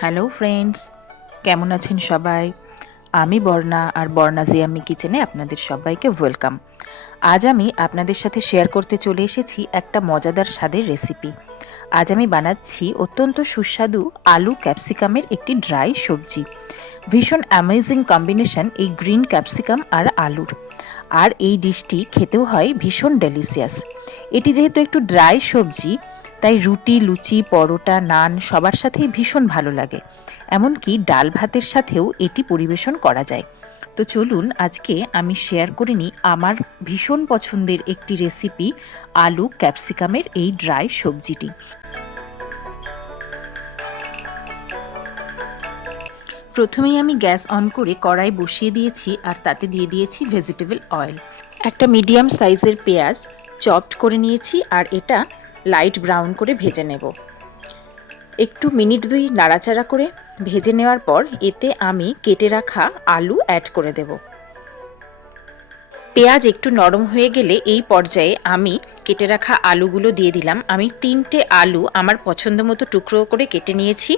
Hello friends, কেমন আছেন সবাই? আমি বর্ণা, আর বর্ণা জিয়াম্মি কিচেনে আপনাদের সবাইকে ওয়েলকাম। আজ আমি আপনাদের সাথে শেয়ার করতে চলে এসেছি একটা মজাদার স্বাদের রেসিপি। আজ আমি বানাচ্ছি অত্যন্ত সুস্বাদু আলু ক্যাপসিকামের একটি ড্রাই সবজি। ভীষণ অ্যামেজিং কম্বিনেশন এই গ্রিন ক্যাপসিকাম আর আলুর। আর এই ডিশটি খেতেও হয় ভীষণ ডেলিসিয়াস। এটি যেহেতু একটু ড্রাই সবজি, তাই রুটি, লুচি, পরোটা, নান সবার সাথেই ভীষণ ভালো লাগে। এমনকি ডাল ভাতের সাথেও এটি পরিবেশন করা যায়। তো চলুন আজকে আমি শেয়ার করে নিই আমার ভীষণ পছন্দের একটি রেসিপি, আলু ক্যাপসিকামের এই ড্রাই সবজিটি। প্রথমেই আমি গ্যাস অন করে কড়াই বসিয়ে দিয়েছি, আর তাতে দিয়ে দিয়েছি ভেজিটেবল অয়েল। একটা মিডিয়াম সাইজের পেঁয়াজ চপড করে নিয়েছি, আর এটা লাইট ব্রাউন করে ভেজে নেব। একটু মিনিট 2 নাড়াচাড়া করে ভেজে নেওয়ার পর এতে আমি কেটে রাখা আলু অ্যাড করে দেব। পেঁয়াজ একটু নরম হয়ে গেলে এই পর্যায়ে আমি কেটে রাখা আলুগুলো দিয়ে দিলাম। আমি 3টে আলু আমার পছন্দ মতো টুকরো করে কেটে নিয়েছি।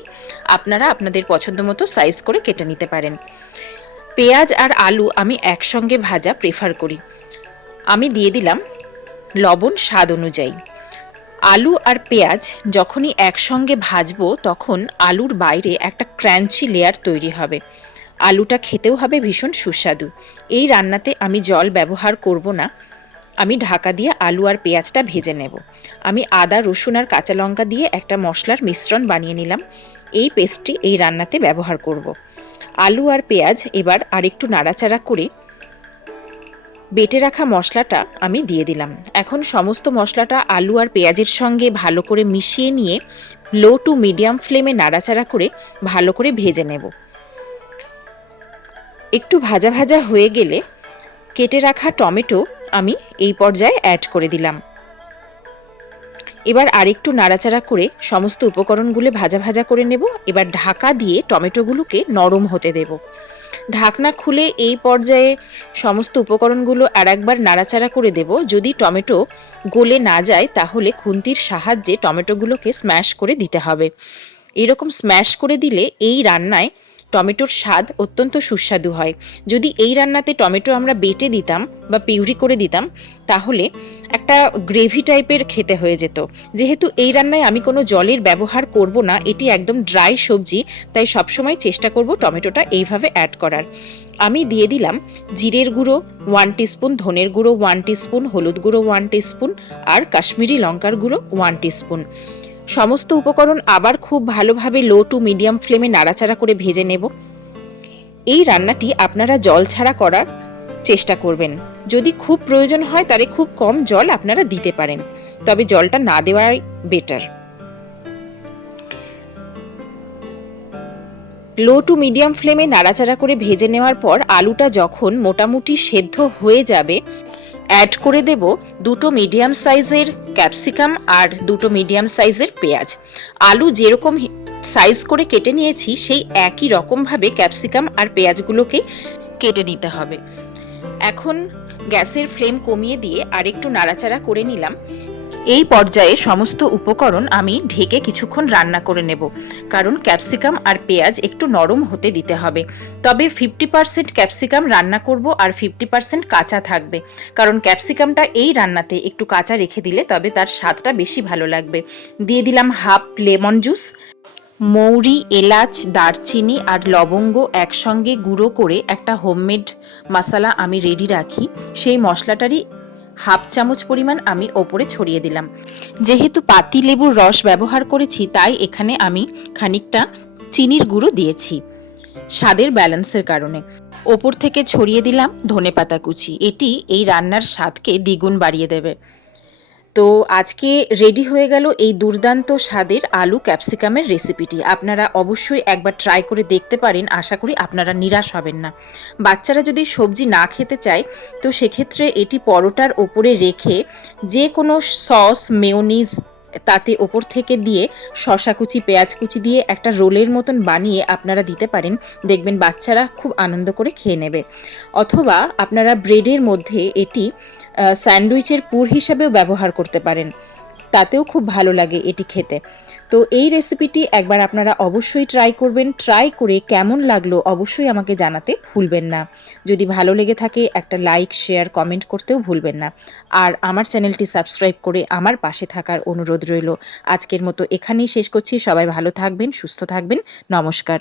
আপনারা আপনাদের পছন্দ মতো সাইজ করে কেটে নিতে পারেন। পেঁয়াজ আর আলু আমি একসঙ্গে ভাজা প্রেফার করি। আমি দিয়ে দিলাম লবণ স্বাদ অনুযায়ী। আলু আর পেঁয়াজ যখনই একসঙ্গে ভাজবো তখন আলুর বাইরে একটা ক্রাঞ্চি লেয়ার তৈরি হবে। আলুটা খেতেও হবে ভীষণ সুস্বাদু। এই রান্নাতে আমি জল ব্যবহার করব না। আমি ঢাকা দিয়ে আলু আর পেঁয়াজটা ভেজে নেব। আমি আদা, রসুন আর কাঁচা লঙ্কা দিয়ে একটা মশলার মিশ্রণ বানিয়ে নিলাম। এই পেস্টটি এই রান্নাতে ব্যবহার করব। আলু আর পেঁয়াজ এবার আরেকটু নাড়াচাড়া করে বেটে রাখা মশলাটা আমি দিয়ে দিলাম। এখন সমস্ত মশলাটা আলু আর পেঁয়াজের সঙ্গে ভালো করে মিশিয়ে নিয়ে লো টু মিডিয়াম ফ্লেমে নাড়াচাড়া করে ভালো করে ভেজে নেব। একটু ভাজা ভাজা হয়ে গেলে কেটে রাখা টমেটো আমি এই পর্যায়ে অ্যাড করে দিলাম। এবার আরেকটু নাড়াচাড়া করে সমস্ত উপকরণগুলো ভাজা ভাজা করে নেব। এবার ঢাকা দিয়ে টমেটোগুলোকে নরম হতে দেব। ঢাকনা খুলে এই পর্যায়ে সমস্ত উপকরণগুলো আর একবার নাড়াচাড়া করে দেব। যদি টমেটো গলে না যায় তাহলে খুন্তির সাহায্যে টমেটোগুলোকে স্ম্যাশ করে দিতে হবে। এরকম স্ম্যাশ করে দিলে এই রান্নায় টমেটোর স্বাদ অত্যন্ত সুস্বাদু হয়। যদি এই রান্নাতে টমেটো আমরা বেটে দিতাম বা পিউরি করে দিতাম তাহলে একটা গ্রেভি টাইপের খেতে হয়ে যেত। যেহেতু এই রান্নায় আমি কোনো জলের ব্যবহার করব না, এটি একদম ড্রাই সবজি, তাই সবসময় চেষ্টা করব টমেটোটা এইভাবে অ্যাড করার। আমি দিয়ে দিলাম জিরের গুঁড়ো 1 টিস্পুন, ধনের গুঁড়ো 1 টিস্পুন, হলুদ গুঁড়ো 1 টিস্পুন আর কাশ্মীরি লঙ্কার গুঁড়ো 1 টিস্পুন। সমস্ত উপকরণ আবার খুব ভালোভাবে লো টু মিডিয়াম ফ্লেমে নাড়াচাড়া করে ভেজে নেব। এই রান্নাটি আপনারা জল ছাড়া করার চেষ্টা করবেন। যদি খুব প্রয়োজন হয় তাহলে খুব কম জল আপনারা দিতে পারেন, তবে জলটা না দেওয়াই বেটার। লো টু মিডিয়াম ফ্লেমে নাড়াচাড়া করে ভেজে নেওয়ার পর আলুটা যখন মোটামুটি সেদ্ধ হয়ে যাবে অ্যাড করে দেব 2টো মিডিয়াম সাইজের ক্যাপসিকাম আর 2টো মিডিয়াম সাইজের পেঁয়াজ। আলু যেরকম সাইজ করে কেটে নিয়েছি সেই একই রকমভাবে ক্যাপসিকাম আর পেঁয়াজগুলোকে কেটে নিতে হবে। এখন গ্যাসের ফ্লেম কমিয়ে দিয়ে আরেকটু নাড়াচাড়া করে নিলাম। এই পর্যায়ে সমস্ত উপকরণ আমি ঢেকে কিছুক্ষণ রান্না করে নেব, কারণ ক্যাপসিকাম আর পেঁয়াজ একটু নরম হতে দিতে হবে। তবে 50% ক্যাপসিকাম রান্না করব আর 50% কাঁচা থাকবে, কারণ ক্যাপসিকামটা এই রান্নাতে একটু কাঁচা রেখে দিলে তবে তার স্বাদটা বেশি ভালো লাগবে। দিয়ে দিলাম হাফ লেমন জুস। মৌরি, এলাচ, দারচিনি আর লবঙ্গ একসঙ্গে গুঁড়ো করে একটা হোমমেড মশলা আমি রেডি রাখি, সেই মশলাটারই হাফ চামচ পরিমাণ আমি ওপরে ছড়িয়ে দিলাম। যেহেতু পাতি লেবুর রস ব্যবহার করেছি তাই এখানে আমি খানিকটা চিনির গুঁড়ো দিয়েছি স্বাদের ব্যালেন্সের কারণে। ওপর থেকে ছড়িয়ে দিলাম ধনেপাতা কুচি। এটি এই রান্নার স্বাদকে দ্বিগুণ বাড়িয়ে দেবে। তো আজকে রেডি হয়ে গেল এই দুর্দান্ত স্বাদের আলু ক্যাপসিকামের রেসিপিটি। আপনারা অবশ্যই একবার ট্রাই করে দেখতে পারেন, আশা করি আপনারা নিরাশ হবেন না। বাচ্চারা যদি সবজি না খেতে চায় তো সেক্ষেত্রে এটি পরোটার ওপরে রেখে যে কোনো সস, মেয়োনিজ তাতে ওপর থেকে দিয়ে শসা কুচি, পেঁয়াজ কুচি দিয়ে একটা রোলের মতন বানিয়ে আপনারা দিতে পারেন। দেখবেন বাচ্চারা খুব আনন্দ করে খেয়ে নেবে। অথবা আপনারা ব্রেডের মধ্যে এটি স্যান্ডউইচের পুর হিসাবেও ব্যবহার করতে পারেন, তাতেও খুব ভালো লাগে এটি খেতে। তো এই রেসিপিটি একবার আপনারা অবশ্যই ট্রাই করবেন। ট্রাই করে কেমন লাগলো অবশ্যই আমাকে জানাতে ভুলবেন না। যদি ভালো লেগে থাকে একটা লাইক, শেয়ার, কমেন্ট করতেও ভুলবেন না। আর আমার চ্যানেলটি সাবস্ক্রাইব করে আমার পাশে থাকার অনুরোধ রইল। আজকের মতো এখানেই শেষ করছি। সবাই ভালো থাকবেন, সুস্থ থাকবেন। নমস্কার।